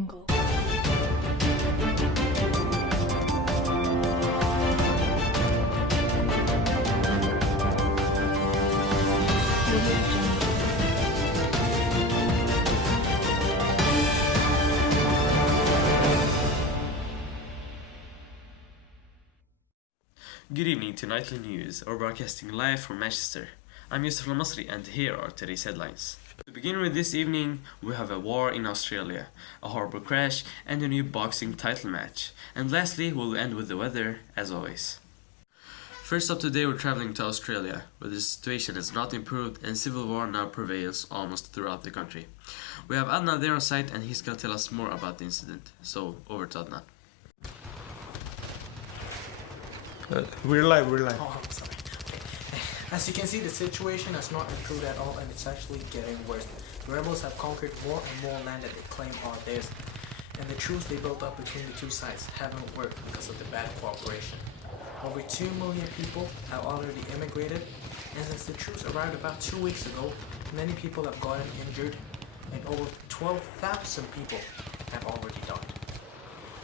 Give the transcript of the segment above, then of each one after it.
Jungle. Good evening to Nightly News, or broadcasting live from Manchester. I'm Yusuf Al-Masri and here are today's headlines. To begin with this evening, we have a war in Australia, a horrible crash, and a new boxing title match. And lastly, we'll end with the weather, as always. First up today, we're traveling to Australia, where the situation has not improved and civil war now prevails almost throughout the country. We have Adnan there on site and he's gonna tell us more about the incident. So, over to Adnan. We're live. Oh, I'm sorry. Okay. As you can see, the situation has not improved at all and it's actually getting worse. The rebels have conquered more and more land that they claim are theirs. And the truce they built up between the two sides haven't worked because of the bad cooperation. Over 2 million people have already immigrated, and since the truce arrived about 2 weeks ago, many people have gotten injured and over 12,000 people have already died.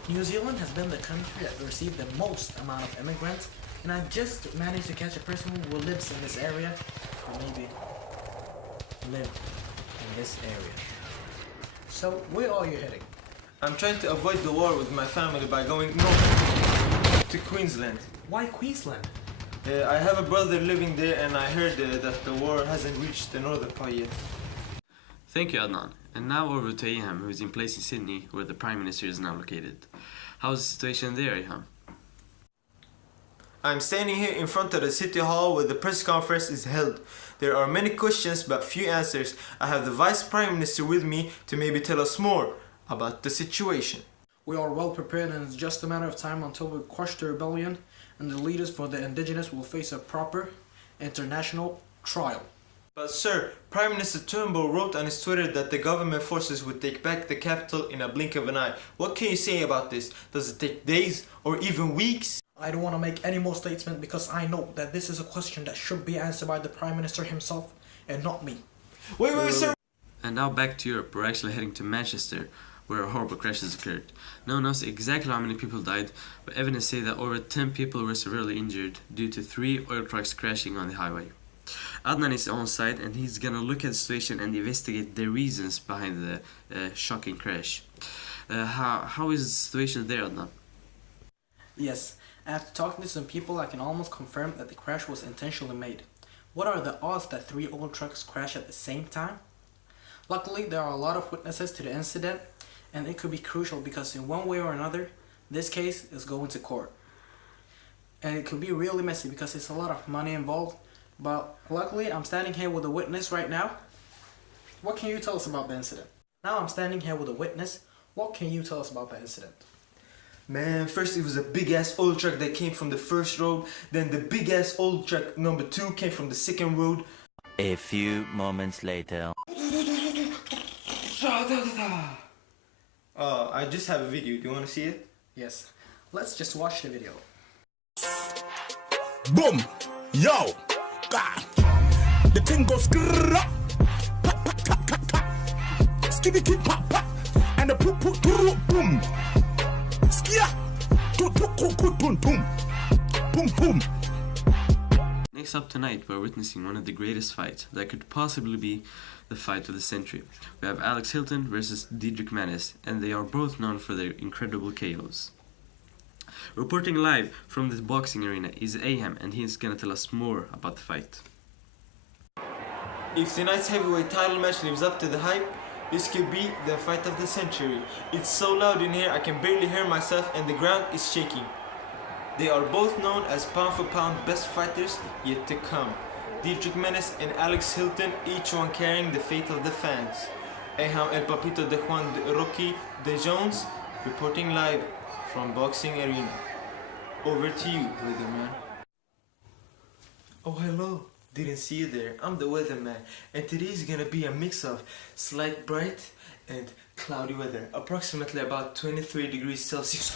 New Zealand has been the country that received the most amount of immigrants, and I've just managed to catch a person who lives in this area, or maybe live in this area. So, where are you heading? I'm trying to avoid the war with my family by going north to Queensland. Why Queensland? I have a brother living there and I heard that the war hasn't reached the northern part yet. Thank you, Adnan. And now over to Aham, who is in place in Sydney, where the Prime Minister is now located. How's the situation there, Aham? I'm standing here in front of the City Hall where the press conference is held. There are many questions but few answers. I have the Vice Prime Minister with me to maybe tell us more about the situation. We are well prepared and it's just a matter of time until we crush the rebellion and the leaders for the indigenous will face a proper international trial. But sir, Prime Minister Turnbull wrote on his Twitter that the government forces would take back the capital in a blink of an eye. What can you say about this? Does it take days or even weeks? I don't want to make any more statements because I know that this is a question that should be answered by the Prime Minister himself and not me. Wait, sir! And now back to Europe, we're actually heading to Manchester, where a horrible crash has occurred. No one knows exactly how many people died, but evidence say that over 10 people were severely injured due to 3 oil trucks crashing on the highway. Adnan is on site and he's gonna look at the situation and investigate the reasons behind the shocking crash. How is the situation there, Adnan? Yes, after talking to some people I can almost confirm that the crash was intentionally made. What are the odds that 3 oil trucks crash at the same time? Luckily there are a lot of witnesses to the incident and it could be crucial because in one way or another this case is going to court. And it could be really messy because it's a lot of money involved. But luckily, I'm standing here with a witness right now. What can you tell us about the incident? Now I'm standing here with a witness. What can you tell us about the incident? Man, first it was a big ass oil truck that came from the first road. Then the big ass oil truck number 2 came from the second road. A few moments later. I just have a video. Do you want to see it? Yes. Let's just watch the video. Boom! Yo! God! The thing goes grrrr, pop, pop, tap, tap, tap. Skibby keep pop, pop. And the poop, poop, poop, boom. Skia! Toot, toot, toot, toot, boom, boom. Boom, boom. Next up tonight, we're witnessing one of the greatest fights that could possibly be the fight of the century. We have Alex Hilton versus Diedrich Mannes, and they are both known for their incredible KOs. Reporting live from this boxing arena is Aham, and he's gonna tell us more about the fight. If tonight's heavyweight title match lives up to the hype, this could be the fight of the century. It's so loud in here I can barely hear myself and the ground is shaking. They are both known as pound for pound best fighters yet to come. Diedrich Mannes and Alex Hilton, each one carrying the fate of the fans. Aham El Papito de Juan de Rocky de Jones, reporting live from Boxing Arena. Over to you, weatherman. Oh, hello. Didn't see you there. I'm the weatherman, and today's gonna be a mix of slight bright and cloudy weather. Approximately about 23 degrees Celsius.